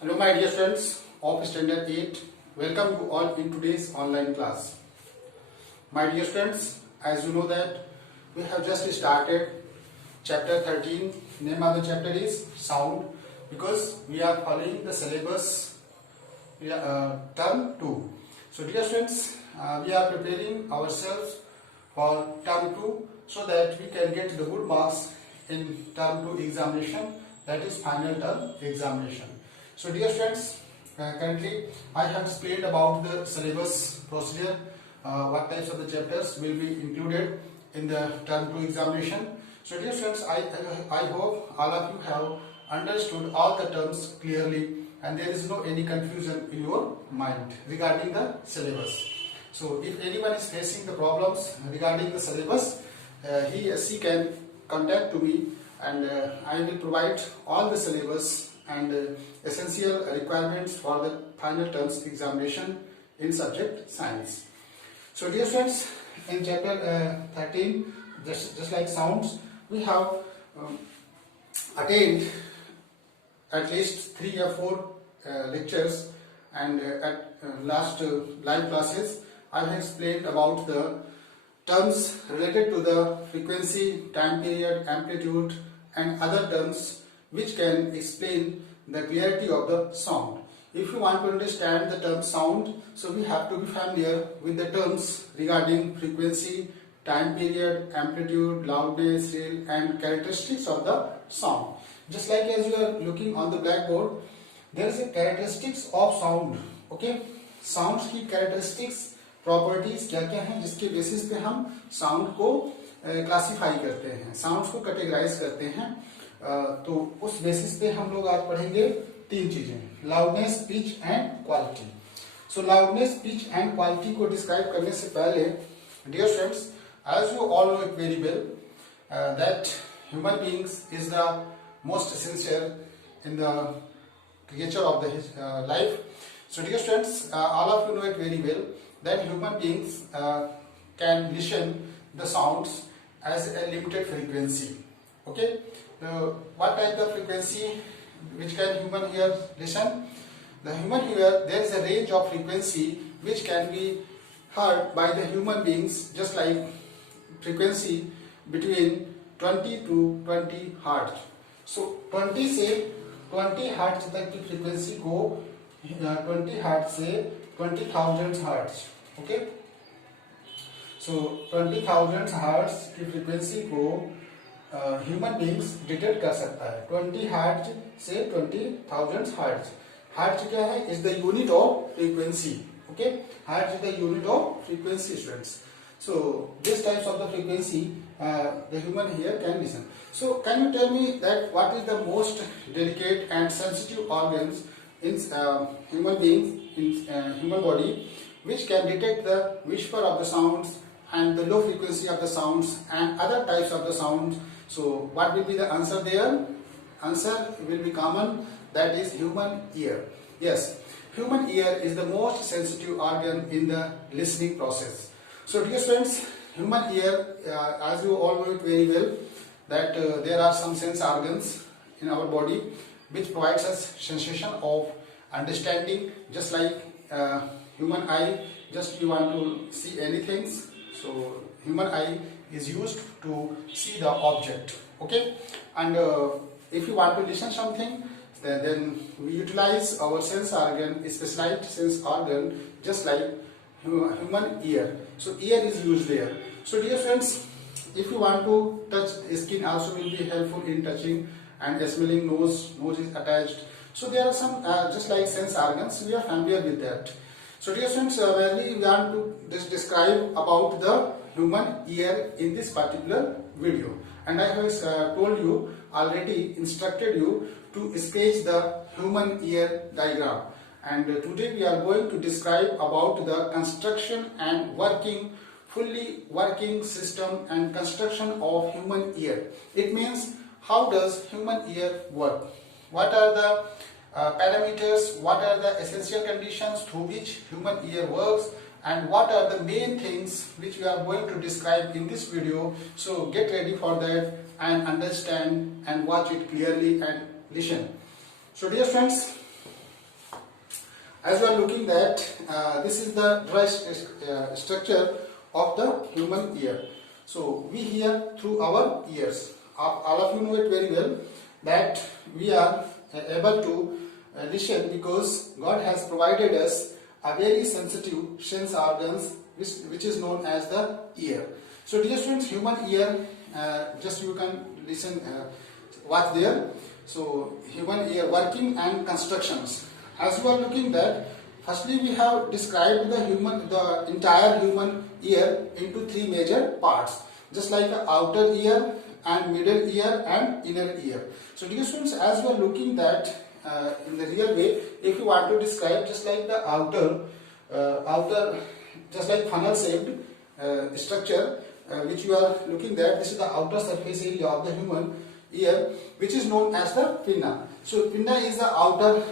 Hello my dear students of Standard 8. Welcome you all in today's online class. My dear students, as you know that we have just started chapter 13. Name of the chapter is Sound because we are following the syllabus term 2. So dear students, we are preparing ourselves for term 2 so that we can get the good marks in term 2 examination, that is final term examination. So dear students, currently I have explained about the syllabus procedure, what types of the chapters will be included in the term 2 examination. So dear students, I hope all of you have understood all the terms clearly and there is no any confusion in your mind regarding the syllabus. So if anyone is facing the problems regarding the syllabus, he or she can contact to me and I will provide all the syllabus and essential requirements for the final terms examination in subject science. So dear friends, in chapter 13, just like sounds, we have attained at least 3 or 4 lectures, and at last live classes I have explained about the terms related to the frequency, time period, amplitude and other terms which can explain the clarity of the sound. If you want to understand the term sound, so we have to be familiar with the terms regarding frequency, time period, amplitude, loudness, shrill and characteristics of the sound. Just like as you are looking on the blackboard, there is a characteristics of sound. Okay, sounds की characteristics, properties क्या क्या हैं जिसके basis पे हम sound को classify करते हैं, साउंड्स को कैटेगराइज करते हैं. तो उस बेसिस पे हम लोग आज पढ़ेंगे 3 चीजें, loudness, pitch and quality. So loudness, pitch and quality को डिस्क्राइब करने से पहले dear friends, as you all know it very well that human beings is the most essential in the creature of the life. So dear students, all of you know it very well that human beings can listen the sounds as a limited frequency. Okay, what type of frequency which can human ear listen? The human ear, there is a range of frequency which can be heard by the human beings, just like frequency between 20 to 20 hertz. So 20 से 20 hertz तक की frequency को 20 hertz से 20,000 hertz. Okay, सो 20,000 hertz की frequency को human beings detect कर सकता है. 20 हर्ट्ज से 20,000 हर्ट्ज. हर्ट्ज क्या है? Is the unit of frequency. Okay, hertz is the unit of frequency students. So this types of the frequency the human ear can listen. So can you tell me that what is the most delicate and sensitive organs in human beings, in human body, which can detect the whisper of the sounds and the low frequency of the sounds and other types of the sounds? So what will be the answer there? Answer will be common, that is human ear. Yes, human ear is the most sensitive organ in the listening process. So dear friends, human ear, as you all know it very well, that there are some sense organs in our body which provides us sensation of understanding, just like human eye. Just you want to see anything, so human eye is used to see the object. Okay, and if you want to listen something, then we utilize our sense organ, specialized sense organ, just like human ear. So ear is used there. So dear friends, if you want to touch skin, also will be helpful in touching, and smelling, nose is attached. So there are some just like sense organs, we are familiar with that. So dear friends, when we want to describe about the human ear in this particular video, and I have told you already, instructed you to sketch the human ear diagram. And today we are going to describe about the construction and fully working system and construction of human ear. It means how does human ear work? What are the parameters? What are the essential conditions through which human ear works? And what are the main things which we are going to describe in this video? So get ready for that and understand and watch it clearly and listen. So dear friends, As you are looking that this is the dry structure of the human ear. So we hear through our ears. All of you know it very well that we are able to listen because God has provided us a very sensitive sense organs which is known as the ear. So dear students, human ear, just you can listen, watch there. So human ear working and constructions. As you are looking that, firstly we have described the entire human ear into three major parts, just like outer ear and middle ear and inner ear. So dear students, as you are looking that in the real way, if you want to describe just like the outer, just like funnel shaped structure which you are looking that, this is the outer surface area of the human ear which is known as the pinna. So pinna is the outer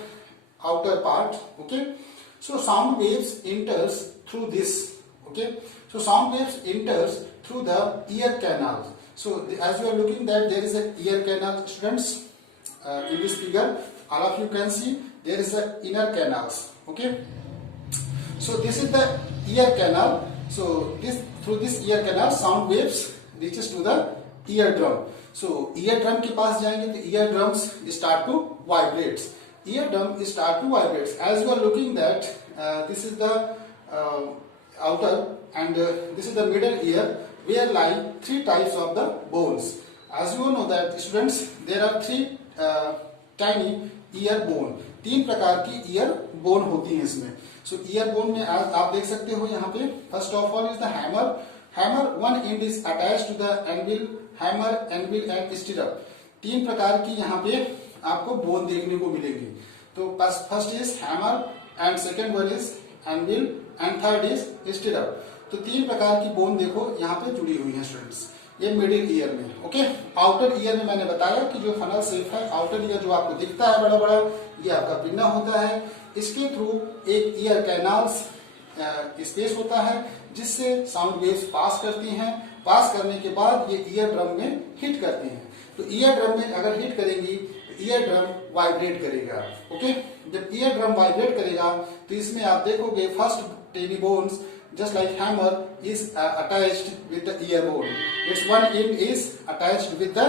part, okay. So sound waves enters through this, okay. So sound waves enters through the ear canal. So as you are looking that there is a ear canal, students, in this figure all of you can see there is a inner canals, okay. So this is the ear canal. So through this ear canal sound waves reaches to the eardrum. So eardrum के पास जाएंगे तो eardrums start to vibrate. Eardrum start to vibrate. As you are looking that this is the outer and this is the middle ear where lie three types of the bones. As you know that students, there are three tiny ear bone. तीन प्रकार की ear bone होती हैं इसमें. So ear bone में आप देख सकते हो यहाँ पे first of all is the hammer. Hammer one end is attached to the anvil, hammer, anvil and stirrup. तीन प्रकार की यहाँ पे आपको बोन देखने को मिलेगी. तो first is hammer and second one is anvil and third is stirrup. तो तीन प्रकार की बोन देखो यहाँ पे जुड़ी हुई है स्टूडेंट्स. ये मिडिल ईयर में, ओके. आउटर ईयर में मैंने बताया कि जो फनल शेप है, आउटर ईयर जो आपको दिखता है बड़ा बड़ा, ये आपका पिन्ना होता है. इसके थ्रू एक ईयर कैनाल्स स्पेस होता है जिससे साउंड वेव्स पास करती हैं. पास करने के बाद ये ईयर ड्रम में हिट करती हैं. तो ईयर ड्रम में अगर हिट करेंगी तो ईयर ड्रम वाइब्रेट करेगा, ओके. जब ईयर ड्रम वाइब्रेट करेगा तो इसमें आप देखोगे first tiny bones just like hammer is attached with the ear bone. Its one end is attached with the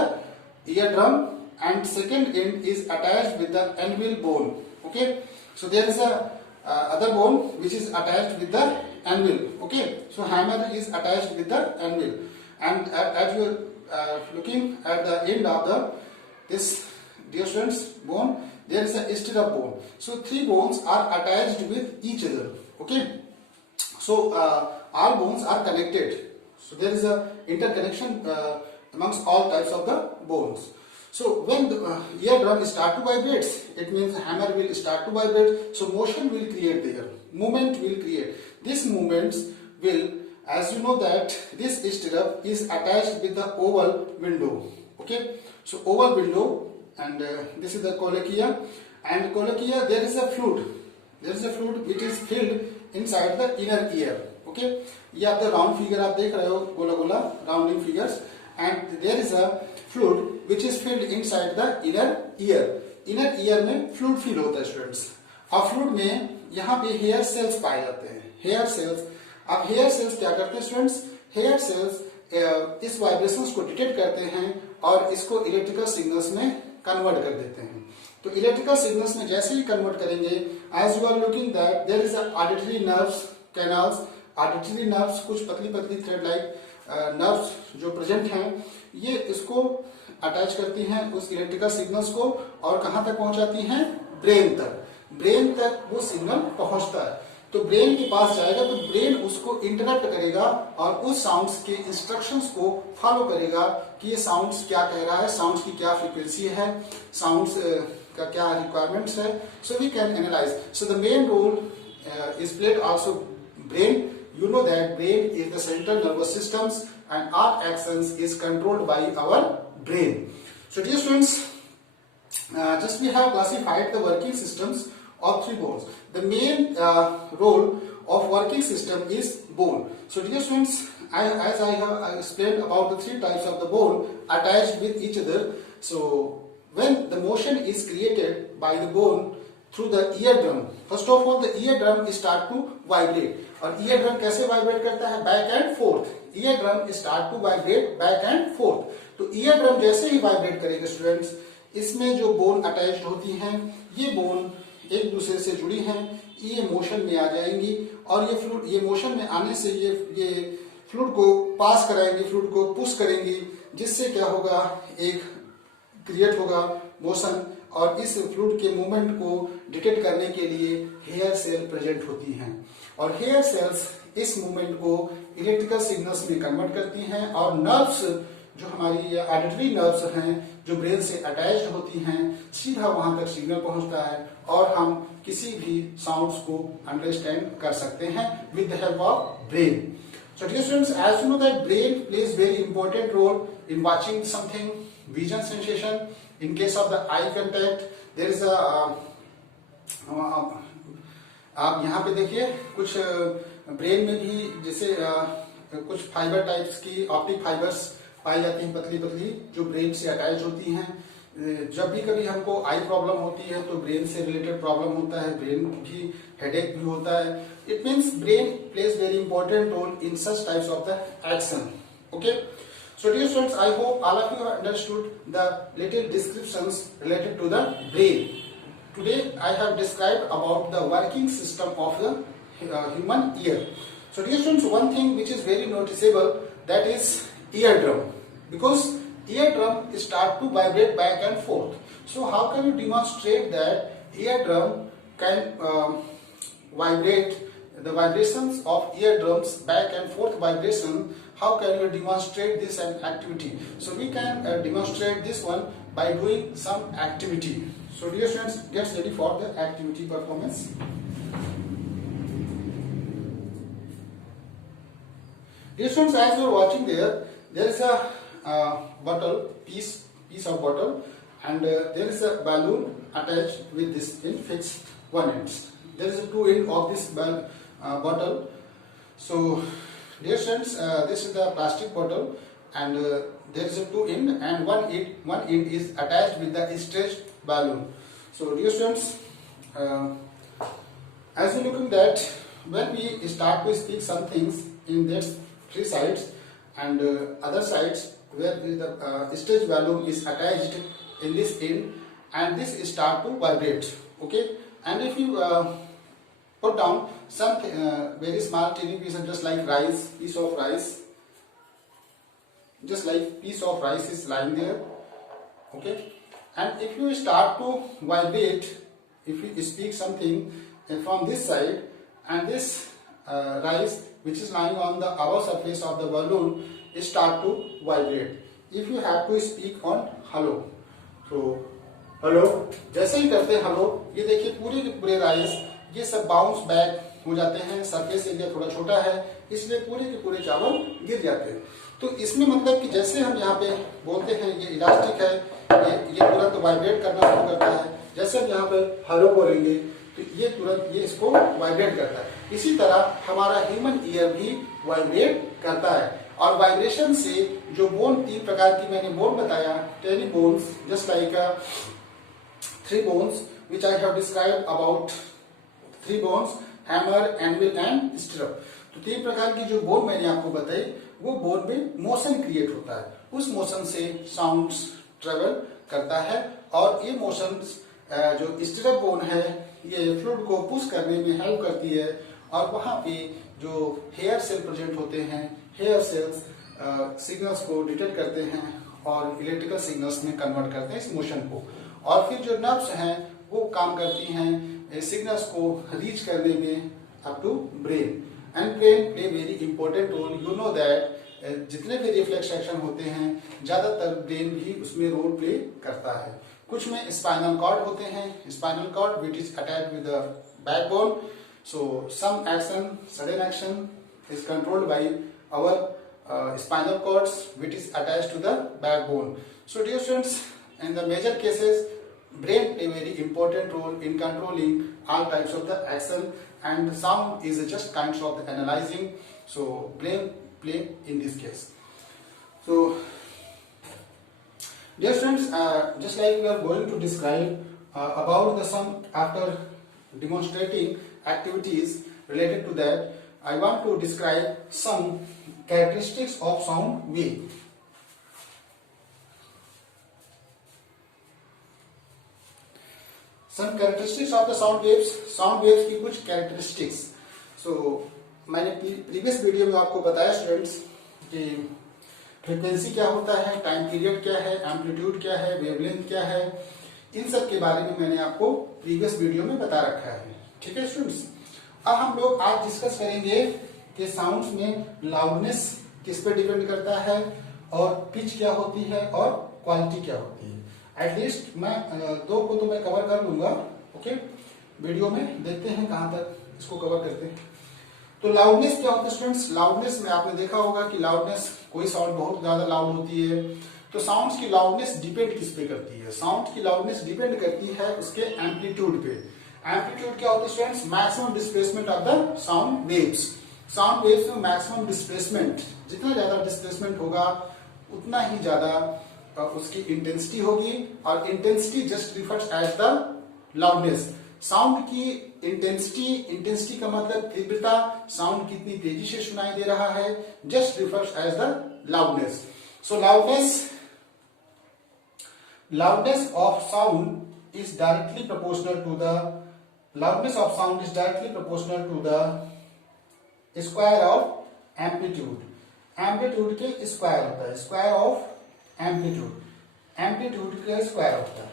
eardrum and second end is attached with the anvil bone, okay. So there is a other bone which is attached with the anvil, okay. So hammer is attached with the anvil and as you are looking at the end of this dear students bone, there is a stirrup bone. So three bones are attached with each other, okay. So all bones are connected. So there is a interconnection amongst all types of the bones. So when the eardrum start to vibrate, it means hammer will start to vibrate. So motion will create there. Movement will create. This movements will, as you know that this stirrup is attached with the oval window. Okay. So oval window and this is the cochlea. And cochlea there is a fluid. There is a fluid which is filled inside the inner ear, okay. ये आपका round figure आप देख रहे हो, गोला गोला rounding figures and there is a fluid which is filled inside the inner ear. Inner ear में fluid feel होता है स्टूडेंट्स. और फ्लूइड में यहाँ पे हेयर सेल्स पाए जाते हैं. हेयर सेल्स, अब हेयर सेल्स क्या करते हैं स्टूडेंट्स? हेयर सेल्स इस वाइब्रेशंस को डिटेक्ट करते हैं और इसको इलेक्ट्रिकल सिग्नल्स में कन्वर्ट कर देते हैं. तो इलेक्ट्रिकल सिग्नल्स में जैसे ही कन्वर्ट करेंगे, as you are looking that there is auditory nerves canals. Auditory nerves कुछ पतली पतली थ्रेड लाइक नर्व्स जो प्रेजेंट हैं, ये इसको अटैच करती हैं उस इलेक्ट्रिकल सिग्नल्स को और कहां तक पहुंचाती हैं? ब्रेन तक. ब्रेन तक वो सिग्नल पहुंचता है तो ब्रेन के पास जाएगा तो ब्रेन उसको इंटरप्ट करेगा और उस साउंड्स के इंस्ट्रक्शंस को फॉलो करेगा कि ये साउंड्स क्या कह रहा है, साउंड्स की क्या फ्रीक्वेंसी है, साउंड्स का क्या रिक्वायरमेंट्स है. So we can analyse. So the main role is played also brain. You know that brain is the central nervous systems and our actions is controlled by our brain. So dear students, just we have classified the working systems of three bones. The main role of working system is bone. So dear students, as I have explained about the three types of the bone attached with each other. So when the motion is created by the bone through the eardrum. First of all, the eardrum start to vibrate. और eardrum कैसे vibrate करता है? Back and forth. Eardrum start to vibrate back and forth. तो eardrum जैसे ही vibrate करेगा students, इसमें जो bone attached होती हैं, ये बोन एक दूसरे से जुड़ी हैं, ये मोशन में आ जाएंगी और ये फ्लूइड, ये मोशन में आने से ये फ्लूइड को पास कराएंगे, फ्लूइड को पुश करेंगी, जिससे क्या होगा, एक क्रिएट होगा मोशन और इस फ्लूइड के मूवमेंट को डिटेक्ट करने के लिए हेयर सेल प्रेजेंट होती हैं और हेयर सेल्स इस मूवमेंट को इलेक्ट्रिकल सिग्नल्स में कन्वर्ट करती हैं और नर्व्स जो हमारी ऑडिटरी नर्व्स हैं जो ब्रेन से अटैच्ड होती हैं, सीधा वहां तक सिग्नल पहुंचता है और हम किसी भी साउंड्स को अंडरस्टैंड कर सकते हैं with the help of brain. So dear students, as you know that brain plays very important role in watching something, vision sensation. In case of the eye contact, there is a आप यहाँ पे देखिए कुछ brain में भी जैसे कुछ fibre types की ऑप्टिक फाइबर्स पाई जाती हैं, पतली पतली, जो ब्रेन से अटैच होती हैं. जब भी कभी हमको आई प्रॉब्लम होती है तो ब्रेन से रिलेटेड प्रॉब्लम होता है, ब्रेन भी हेडेक भी होता है. It means brain plays very important role in such types of the action. Okay, so dear students, I hope all of you have understood the little descriptions related to the brain. Today I have described about the working system of the human ear. So dear students, one thing which is very noticeable, that is eardrum, because eardrum start to vibrate back and forth. So how can you demonstrate that eardrum can vibrate, the vibrations of eardrums, back and forth vibration? How can you demonstrate this activity? So we can demonstrate this one by doing some activity. So dear students, get ready for the activity performance. Dear students, as you are watching there is a bottle, piece of bottle, and there is a balloon attached with this pin fixed one end. There is a two end of this bottle. So dear students, this is the plastic bottle and there is a two end and one end is attached with the stretched balloon. So dear students, as you looking that when we start to speak some things in that three sides and other sides where the stretched balloon is attached in this end and this start to vibrate. Okay, and if you put down some very small tiny piece of just like rice, piece of rice, just like piece of rice is lying there. Okay, and if you start to vibrate, if you speak something from this side and this rice which is lying on the outer surface of the balloon start to vibrate. If you have to speak on hello, so hello, जैसे ही करते हैं hello, ये देखिए पूरे के पूरे rice ये सब बाउंस बैक हो जाते हैं. सरफेस एरिया थोड़ा छोटा है इसलिए पूरे के पूरे चावल गिर जाते हैं. तो इसमें मतलब कि जैसे हम यहाँ पे बोलते हैं ये इलास्टिक है, ये तुरंत वाइब्रेट करना शुरू करता है. जैसे हम यहाँ पे हेलो बोलेंगे तो ये तुरंत ये इसको वाइब्रेट करता है. इसी तरह हमारा ह्यूमन ईयर भी वाइब्रेट करता है और वाइब्रेशन से जो बोन, तीन प्रकार की मैंने बोन बताया, tiny bones, just like 3 bones which I have described about 3 bones, hammer, anvil and stirrup. तो 3 प्रकार की जो बोन मैंने आपको बताई वो बोन में मोशन क्रिएट होता है. उस मोशन से साउंड्स ट्रेवल करता है और ये मोशंस जो स्टिरअप बोन है ये फ्लूइड को पुश करने में हेल्प करती है और वहां पे जो हेयर सेल प्रेजेंट होते हैं, हेयर सेल्स सिग्नल्स को डिटेक्ट करते हैं और इलेक्ट्रिकल सिग्नल्स में कन्वर्ट करते हैं इस मोशन को. और फिर जो नर्व्स हैं वो काम करती हैं सिग्नल्स को रीच करने में up to brain. And brain play very important role. You know that जितने भी रिफ्लेक्स एक्शन होते हैं ज्यादातर ब्रेन भी उसमें रोल प्ले करता है. कुछ में स्पाइनल कॉर्ड होते हैं, spinal cord which is attached with the backbone. So some action, sudden action is controlled by our spinal cords which is attached to the backbone. So dear students, in the major cases brain play very important role in controlling all types of the action and sound is just kinds of the analyzing. So brain play in this case. So dear students, just like we are going to describe about the some after demonstrating activities related to that, I want to describe some characteristics of sound wave. Some characteristics of the sound waves की कुछ characteristics. So मैंने previous video में आपको बताया students कि frequency क्या होता है, टाइम पीरियड क्या है, एम्पलीट्यूड क्या है, वेवलेंथ क्या है, इन सब के बारे में मैंने आपको प्रीवियस वीडियो में बता रखा है. ठीक है स्टूडेंट्स, अब हम लोग आज डिस्कस करेंगे कि साउंड्स में लाउडनेस किस पे डिपेंड करता है और पिच क्या होती है और क्वालिटी क्या होती है. एटलीस्ट मैं दो को तो मैं कवर कर लूंगा. ओके, वीडियो में देखते हैं कहां तक इसको कवर करते हैं. तो लाउडनेस क्या होता है स्टूडेंट्स? लाउडनेस में आपने देखा होगा कि लाउडनेस, कोई साउंड बहुत ज्यादा लाउड होती है तो साउंड्स की लाउडनेस डिपेंड किस पे करती है? साउंड की लाउडनेस डिपेंड करती है उसके एम्पलीट्यूड पे. एम्पलीट्यूड क्या होता है students? Maximum displacement of the sound waves. Sound waves में मैक्सिमम डिस्प्लेसमेंट, जितना ज्यादा डिस्प्लेसमेंट होगा उतना ही ज्यादा उसकी इंटेंसिटी होगी, और intensity just refers as the loudness. Sound की इंटेंसिटी का मतलब तीव्रता, साउंड कितनी तेजी से सुनाई दे रहा है, just refers as the loudness. So loudness of sound is directly proportional to the square of amplitude. Amplitude के स्क्वायर होता है, स्क्वायर ऑफ एम्पलीट्यूड का स्क्वायर होता है.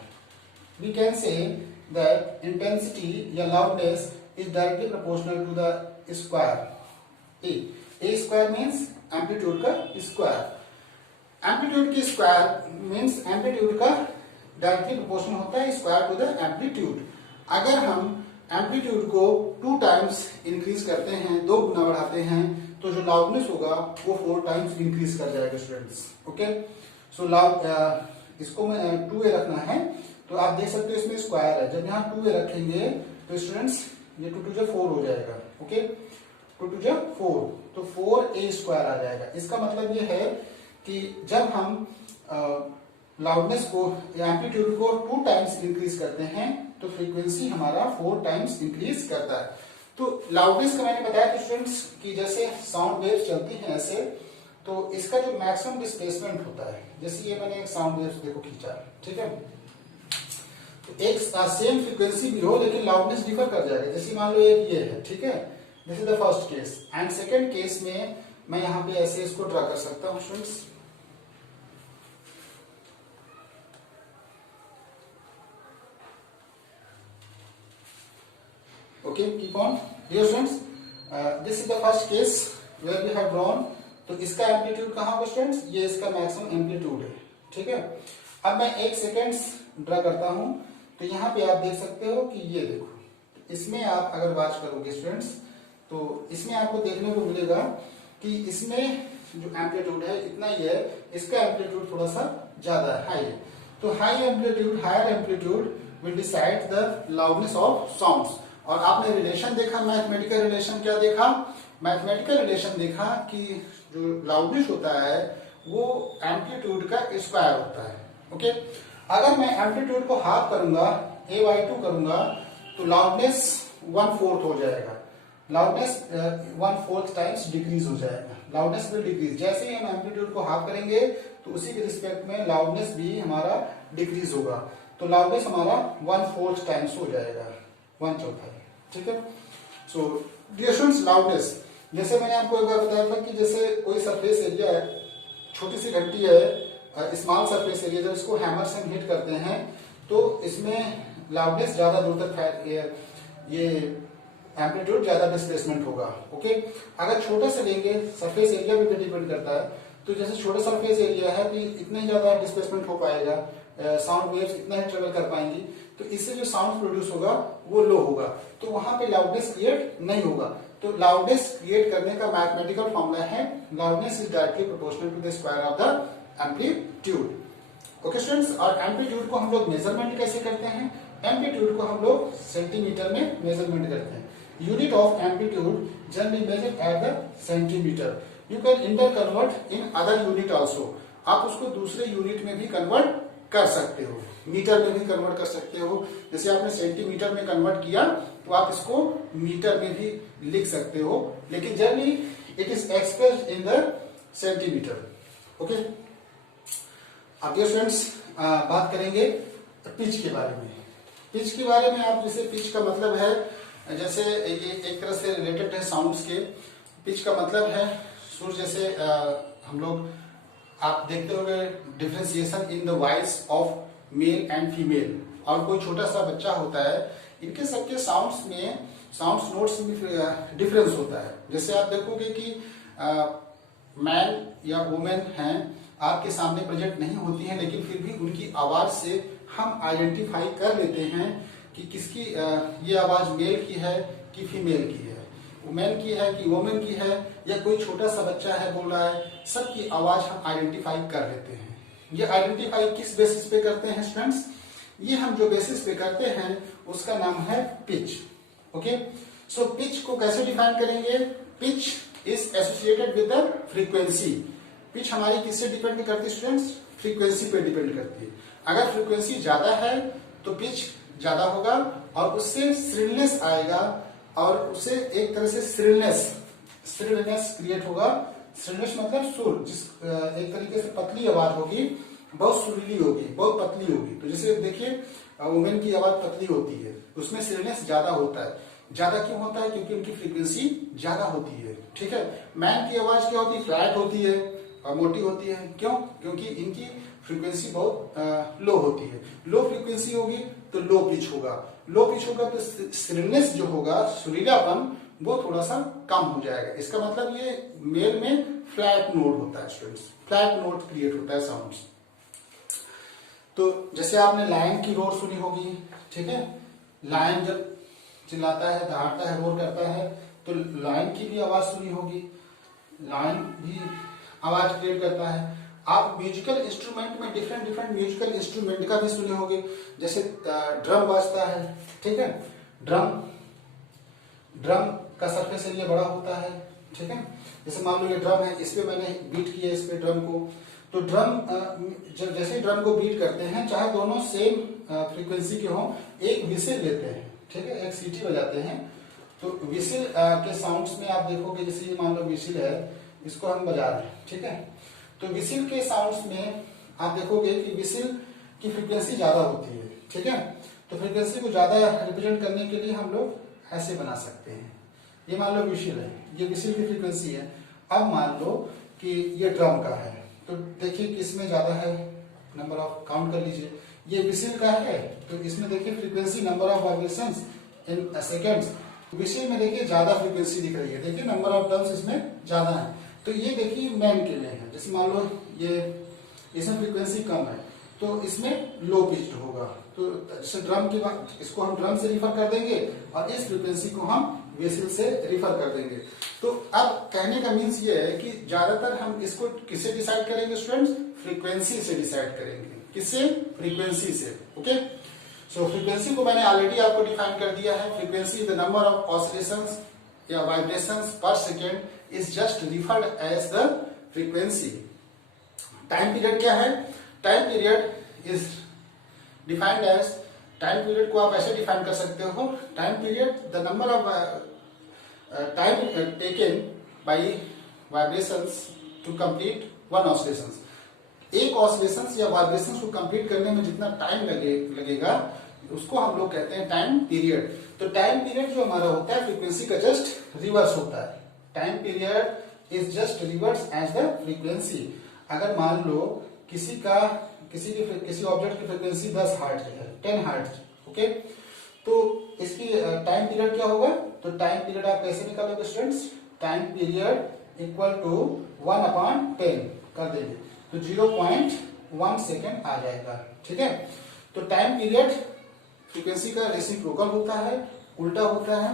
We can say that intensity या loudness is directly proportional to the square. A square means amplitude का square. Amplitude की square means amplitude का directly proportional होता है square to the amplitude. अगर हम amplitude को 2 times increase करते हैं, 2 गुना बढ़ाते हैं, तो जो loudness होगा वो 4 times increase कर जाएगा स्टूडेंट्स. ओके, सो इसको मैं 2a रखना है. तो आप देख सकते हो इसमें स्क्वायर है, जब यहाँ 2a रखेंगे तो स्टूडेंट्स ये 2 2 4 हो जाएगा. ओके, 2 2 4, तो 4a स्क्वायर आ जाएगा. इसका मतलब ये है कि जब हम लाउडनेस को या एम्पलीट्यूड को 2 टाइम्स इंक्रीज करते हैं तो फ्रीक्वेंसी हमारा 4 टाइम्स इंक्रीज करता है. तो लाउडनेस का मैंने बताया कि स्टूडेंट्स कि जैसे साउंड वेव्स चलती हैं ऐसे, तो इसका जो मैक्सिमम डिस्प्लेसमेंट होता है, जैसे ये मैंने एक साउंड वेव्स देखो खींचा, ठीक है, एक सेम फ्रीक्वेंसी भी हो लेकिन लाउडनेस डिफर कर जाएगा. जैसे मान लो एक ये है, ठीक है, this is the first case. And second case में मैं यहाँ पे ऐसे इसको ड्रा कर सकता हूँ students. Okay, keep on here students. This is the first case where we have drawn. तो इसका एम्पलीट्यूड कहाँ पर स्टूडेंट्स? ये इसका मैक्सिमम एम्पलीट्यूड है. ठीक है, अब मैं 1 सेकेंड्स ड्रा करता हूं. तो यहाँ पे आप देख सकते हो कि ये देखो, इसमें आप अगर वॉच करोगे स्टूडेंट्स तो इसमें आपको देखने को मिलेगा कि इसमें जो एम्पलीट्यूड है इतना ही है, इसका एम्पलीट्यूड थोड़ा सा ज्यादा है, हाई है. तो higher amplitude will decide the loudness of sounds. और आपने रिलेशन देखा, मैथमेटिकल रिलेशन क्या देखा? मैथमेटिकल रिलेशन देखा कि जो लाउडनेस होता है वो एम्पलीट्यूड का स्क्वायर होता है. ओके, अगर मैं एम्पलीट्यूड को हाफ करूंगा, a/2 करूंगा, तो लाउडनेस 1/4 हो जाएगा. लाउडनेस 1/4 टाइम्स डिक्रीज हो जाएगा. Loudness will decrease. जैसे ही हम एम्पलीट्यूड को हाफ करेंगे तो उसी के रिस्पेक्ट में लाउडनेस भी हमारा डिक्रीज होगा. तो लाउडनेस हमारा 1/4 टाइम्स हो जाएगा, 1/4. ठीक है. सो डियर स्टूडेंट्स, लाउडनेस जैसे मैंने आपको एक बार बताया था कि जैसे कोई सरफेस एरिया है, छोटी सी घंटी है, स्मॉल सरफेस एरिया, जब इसको हैमर से हम हिट करते हैं तो इसमें लाउडनेस ज्यादा दूर तक ये एम्पलीट्यूड ज्यादा डिस्प्लेसमेंट होगा. ओके, अगर छोटा से लेंगे, सरफेस एरिया भी डिपेंड करता है, तो जैसे छोटा सरफेस एरिया है तो इतना ही ज्यादा डिस्प्लेसमेंट हो पाएगा, साउंड वेव्स इतना ही ट्रेवल कर पाएंगी, तो इससे जो साउंड प्रोड्यूस होगा वो लो होगा, तो वहां पे लाउडनेस क्रिएट नहीं होगा. तो लाउडनेस क्रिएट करने का मैथमेटिकल फॉर्मूला है loudness is directly proportional to the square of the amplitude. Okay students, और एम्पलीट्यूड को हम लोग मेजरमेंट कैसे करते हैं? एम्पलीट्यूड को हम लोग सेंटीमीटर में मेजरमेंट करते हैं. Unit of amplitude generally measured at the centimetre. You can inter convert in other unit also. आप उसको दूसरे यूनिट में भी कन्वर्ट कर सकते हो. मीटर में भी कन्वर्ट कर सकते हो। जैसे आपने सेंटीमीटर में कन्वर्ट किया तो आप इसको मीटर में भी लिख सकते हो, लेकिन generally it is expressed in the centimetre. Okay, अब डियर फ्रेंड्स बात करेंगे पिच के बारे में। पिच के बारे में आप जैसे पिच का मतलब है, जैसे ये एक तरह से रिलेटेड है साउंड्स के। पिच का मतलब है सुर, जैसे हम लोग आप देखते होंगे differentiation in the voice of male and female, और कोई छोटा सा बच्चा होता है, इनके सबके साउंड्स में, साउंड्स नोट्स में डिफरेंस होता है। जैसे आप देखोगे कि मैन या वुमेन हैं, आपके सामने प्रेजेंट नहीं होती हैं, लेकिन फिर भी उनकी आवाज से हम आइडेंटिफाई कर लेते हैं कि किसकी ये आवाज मेल की है कि फीमेल की है, वुमेन की है कि वुमेन की है, या कोई छोटा सा बच्चा है बोल रहा है, सबकी आवाज हम आइडेंटिफाई कर लेते हैं। ये आइडेंटिफाई किस बेसिस पे करते हैं स्टूडेंट्स? ये हम जो बेसिस पे करते हैं उसका नाम है पिच। ओके, सो पिच को कैसे डिफाइन करेंगे? Pitch is associated with the frequency. Pitch हमारी किससे डिपेंड करती है स्टूडेंट्स? फ्रीक्वेंसी पे डिपेंड करती है। अगर फ्रीक्वेंसी ज्यादा है तो पिच ज्यादा होगा और उससे श्रिलनेस आएगा, और उससे एक तरह से श्रिलनेस क्रिएट होगा। श्रिलनेस मतलब सुर, जिस एक तरीके से पतली आवाज होगी, बहुत सुरीली होगी, बहुत पतली होगी। तो जैसे देखिए वुमेन की आवाज पतली होती है, उसमें श्रिलनेस ज्यादा होता है। ज्यादा क्यों होता है? क्योंकि उनकी फ्रीक्वेंसी ज्यादा होती है। ठीक है, मैन की आवाज क्या होती है? फ्लैट होती है और मोटी होती है। क्यों? क्योंकि इनकी फ्रीक्वेंसी बहुत लो होती है। लो फ्रीक्वेंसी होगी तो लो पिच होगा, लो पिच होगा तो श्रिलनेस जो होगा, सुरीलापन, वो थोड़ा सा कम हो जाएगा। इसका मतलब ये मेल में फ्लैट नोट होता है स्टूडेंट्स, फ्लैट नोट क्रिएट होता है साउंड्स। तो जैसे आपने लायन की रोर सुनी होगी, ठीक है, लायन जब चिल्लाता है, दहाड़ता है, रोर करता है, तो लायन की भी आवाज सुनी होगी। लायन भी आवाज क्रिएट करता है। आप म्यूजिकल इंस्ट्रूमेंट में डिफरेंट म्यूजिकल इंस्ट्रूमेंट का भी सुने होंगे, जैसे ड्रम बजता है, ठीक है, ड्रम का सरफेस एरिया बड़ा होता है, ठीक है। जैसे मान लो ये ड्रम है, इस पे मैंने बीट किया इस पे ड्रम को, तो ड्रम जैसे ड्रम को बीट करते हैं, चाहे दोनों सेम फ्रीक्वेंसी के हों, एक विसिल लेते हैं, ठीक है, एक सीटी बजाते हैं, तो विसिल के साउंड्स में आप देखोगे, जैसे ये मान लो विसिल है, इसको हम बजा रहे हैं, ठीक है, तो विसिल के साउंड्स में आप देखोगे कि विसिल की फ्रीक्वेंसी ज्यादा होती है, ठीक है। तो फ्रीक्वेंसी को ज्यादा रिप्रेजेंट करने के लिए हम लोग ऐसे बना सकते हैं। ये मान लो विसिल है, ये विसिल की फ्रीक्वेंसी है। अब मान लो कि ये ड्रम का है, तो देखिए किसमें ज्यादा है, नंबर ऑफ काउंट कर लीजिए। ये विसिल का है तो इसमें देखिए frequency, number of vibrations in seconds, whistle में देखिए ज्यादा फ्रीक्वेंसी दिख रही है, देखिए नंबर ऑफ टर्म्स इसमें ज्यादा है। तो ये देखिए मैन के लिए है, जैसे मान लो ये इसमें फ्रीक्वेंसी कम है तो इसमें लो पिच्ड होगा, तो जैसे ड्रम की बात, इसको हम ड्रम से रिफर कर देंगे और इस फ्रीक्वेंसी को हम विसिल से रिफर कर देंगे। तो अब कहने का मीन्स ये है कि ज्यादातर हम इसको किससे डिसाइड करेंगे स्टूडेंट्स? फ्रीक्वेंसी से डिसाइड करेंगे। किससे? फ्रीक्वेंसी से। ओके, सो फ्रीक्वेंसी को मैंने ऑलरेडी आपको डिफाइन कर दिया है। Frequency is the number of oscillations या vibrations per second is just referred as the frequency. Time period क्या है? Time period is defined as, time period को आप ऐसे डिफाइन कर सकते हो, time period the number of time taken by vibrations to complete one oscillations. एक oscillations या वाइब्रेशंस को कंप्लीट करने में जितना टाइम लगेगा उसको हम लोग कहते हैं टाइम पीरियड। तो टाइम पीरियड जो हमारा होता है फ्रीक्वेंसी का जस्ट रिवर्स होता है। Time period is just reverse as the frequency. अगर मान लो किसी ऑब्जेक्ट की फ्रीक्वेंसी 10 हर्ट्ज है, 10 हर्ट्ज, ओके, तो इसकी टाइम पीरियड क्या होगा? तो टाइम पीरियड आप कैसे निकालोगे students? Time period equal to 1/10 कर देंगे, तो 0.1 सेकेंड आ जाएगा, ठीक है। तो टाइम पीरियड फ्रीक्वेंसी का रेसिप्रोकल होता है, उल्टा होता है,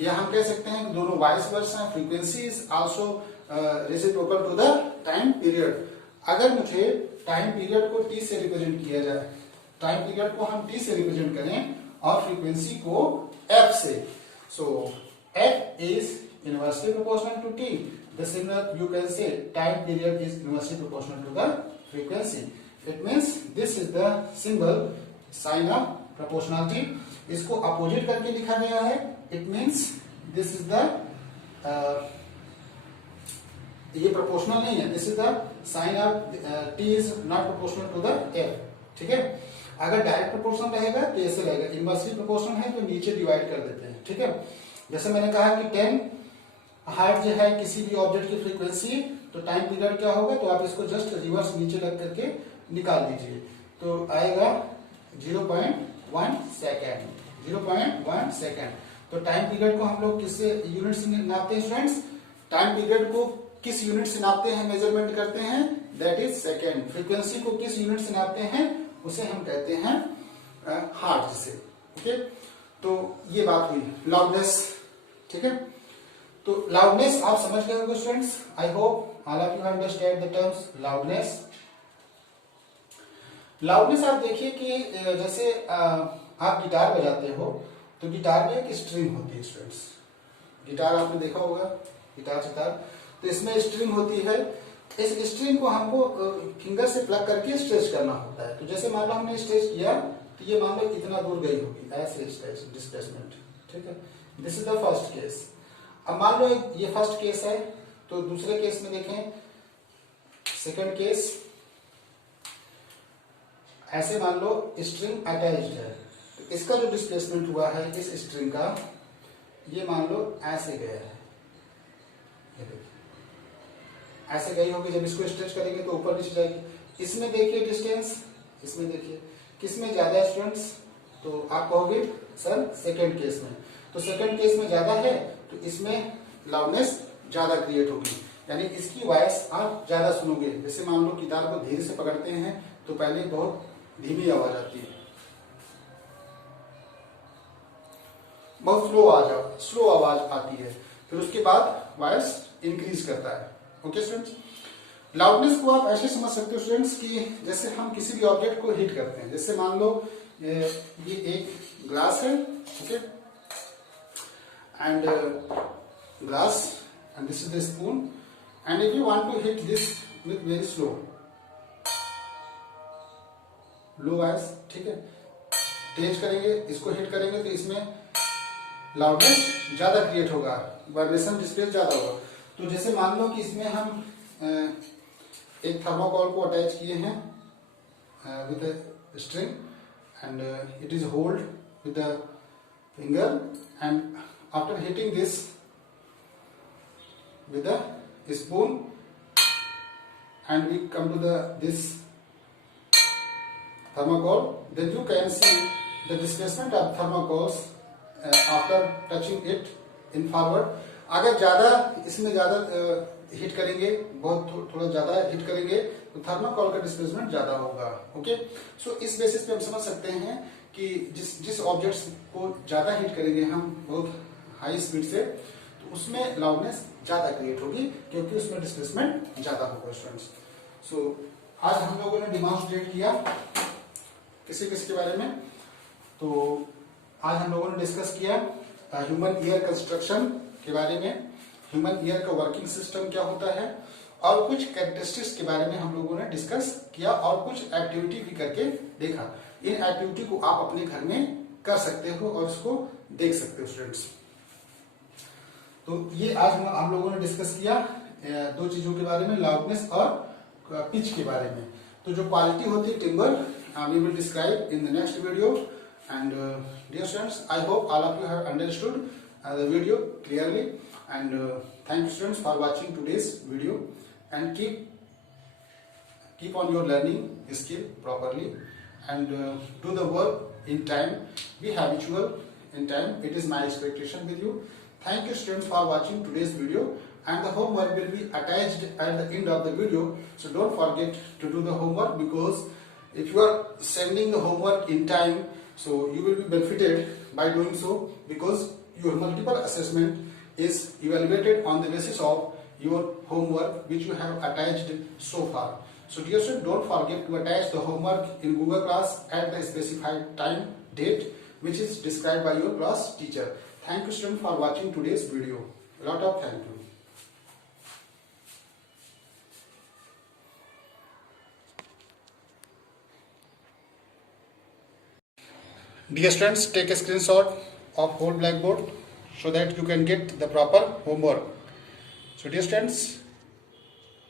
या हम कह सकते हैं दोनों vice versa. Frequency is also reciprocal to the time period. अगर मुझे टाइम पीरियड को t से रिप्रेजेंट किया जाए, टाइम पीरियड को हम t से रिप्रेजेंट करें और फ्रीक्वेंसी को f से, सो f is inversely proportional to t. The similar you can say time period is inversely proportional to the frequency. It means this is the symbol sign of proportionality, इसको opposite करके लिखा गया है। It means this is the ये proportional नहीं है, this is the sign of T is not proportional to the F. ठीक है, अगर डायरेक्ट प्रोपोर्शनल रहेगा तो ऐसे रहेगा, इनवर्सली प्रोपोर्शनल है तो नीचे डिवाइड कर देते हैं। ठीक है, जैसे मैंने कहा कि 10 हर्ट्ज जो है किसी भी ऑब्जेक्ट की फ्रीक्वेंसी, तो टाइम पीरियड क्या होगा, तो आप इसको जस्ट रिवर्स नीचे रख करके निकाल दीजिए, तो आएगा 0.1 सेकेंड। 0.1 सेकेंड। तो टाइम पीरियड को हम लोग किससे यूनिट से नापते हैं स्टूडेंट्स? टाइम पीरियड को किस यूनिट से नापते हैं, मेजरमेंट करते हैं, दैट इज सेकेंड। फ्रीक्वेंसी को किस यूनिट से नापते हैं, उसे हम कहते हैं हर्ट्ज से। ओके, तो ये बात हुई लाउडनेस। ठीक है, तो लाउडनेस आप समझ गए होंगे students. I hope all of you understand the terms loudness. Loudness आप देखिए कि जैसे आप गिटार बजाते हो तो गिटार में एक स्ट्रिंग होती है स्टूडेंट्स। गिटार आपने देखा होगा, गिटार सितार, तो इसमें स्ट्रिंग होती है। इस स्ट्रिंग को हमको फिंगर से प्लग करके स्ट्रेच करना होता है। तो जैसे मान लो हमने स्ट्रेच किया तो ये मान लो इतना दूर गई होगी, ऐसे डिस्प्लेसमेंट। ठीक है, this is the first case. अब मान लो ये फर्स्ट केस है, तो दूसरे केस में देखें, सेकंड केस, ऐसे मान लो स्ट्रिंग अटैच्ड है, तो इसका जो डिस्प्लेसमेंट हुआ है इस स्ट्रिंग का, ये मान लो ऐसे गया है, ये देखिए ऐसे गई होगी। जब इसको स्ट्रेच करेंगे तो ऊपर नीचे जाएगी। इसमें देखिए डिस्टेंस, इसमें देखिए किसमें ज्यादा है स्टूडेंट्स, तो आप कहोगे सर सेकंड केस में। तो सेकंड केस में ज्यादा है तो इसमें लाउडनेस ज्यादा क्रिएट होगी, यानी इसकी वॉइस आप ज्यादा सुनोगे। जैसे मान लो गिटार को धीरे से पकड़ते हैं तो पहले बहुत धीमी आवाज आती है, बहुत स्लो आवाज आती है, फिर उसके बाद वॉइस इंक्रीज करता है। ओके स्टूडेंट्स, लाउडनेस को आप ऐसे समझ सकते हो स्टूडेंट्स कि जैसे हम किसी भी ऑब्जेक्ट को हिट करते हैं। जैसे मान लो ये एक ग्लास है, okay, and glass and this is the spoon, and if you want to hit this with very slow, low voice, ठीक है, तेज करेंगे, इसको हिट करेंगे तो इसमें लाउडनेस ज्यादा क्रिएट होगा, वाइब्रेशन डिस्प्ले ज्यादा होगा। तो जैसे मान लो कि इसमें हम एक थर्माकोल को अटैच किए हैं with a string, and it is hold with the finger, and after hitting this with a spoon, and we come to this thermocol, then you can see the displacement of thermocols after touching it in forward. अगर ज्यादा इसमें ज्यादा hit करेंगे, बहुत थोड़ा ज्यादा hit करेंगे तो थर्मोकॉल का डिस्प्लेसमेंट ज्यादा होगा। ओके, सो इस बेसिस पे हम समझ सकते हैं कि जिस ऑब्जेक्ट्स को ज्यादा हिट करेंगे हम बहुत हाई स्पीड से, तो उसमें लाउडनेस ज्यादा क्रिएट होगी क्योंकि उसमें डिस्प्लेसमेंट ज्यादा होगा स्टूडेंट्स। सो आज हम लोगों ने डेमोंस्ट्रेट किया किसी के बारे में, तो आज हम लोगों ने डिस्कस किया ह्यूमन ईयर कंस्ट्रक्शन के बारे में, ह्यूमन ईयर का वर्किंग सिस्टम क्या होता है, और कुछ कैरेक्टरिस्टिक्स के बारे में हम लोगों ने डिस्कस किया, और कुछ एक्टिविटी भी करके देखा। इन एक्टिविटी को आप अपने घर में कर सकते हो और इसको देख सकते हो स्टूडेंट्स। तो ये आज हम लोगों ने डिस्कस किया दो चीजों के बारे में, लाउडनेस और पिच के बारे में। तो जो क्वालिटी होती है timbre, we will describe in the next video. And dear students, I hope all of you have understood the video clearly, and thank you students for watching today's video, and keep on your learning skill properly, and do the work in time, be habitual in time. It is my expectation with you. Thank you students for watching today's video, and the homework will be attached at the end of the video, so don't forget to do the homework, because if you are sending the homework in time, so you will be benefited by doing so, because your multiple assessment is evaluated on the basis of your homework which you have attached so far. So dear students, don't forget to attach the homework in Google Class at the specified time date which is described by your class teacher. Thank you students for watching today's video. A lot of thank you. Dear students, take a screenshot of whole blackboard so that you can get the proper homework. So dear students,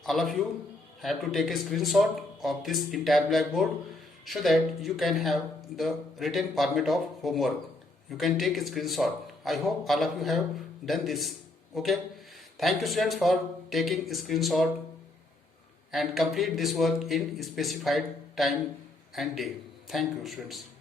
all of you have to take a screenshot of this entire blackboard so that you can have the written format of homework. You can take a screenshot. I hope all of you have done this. Okay. Thank you students for taking a screenshot and complete this work in specified time and day. Thank you students.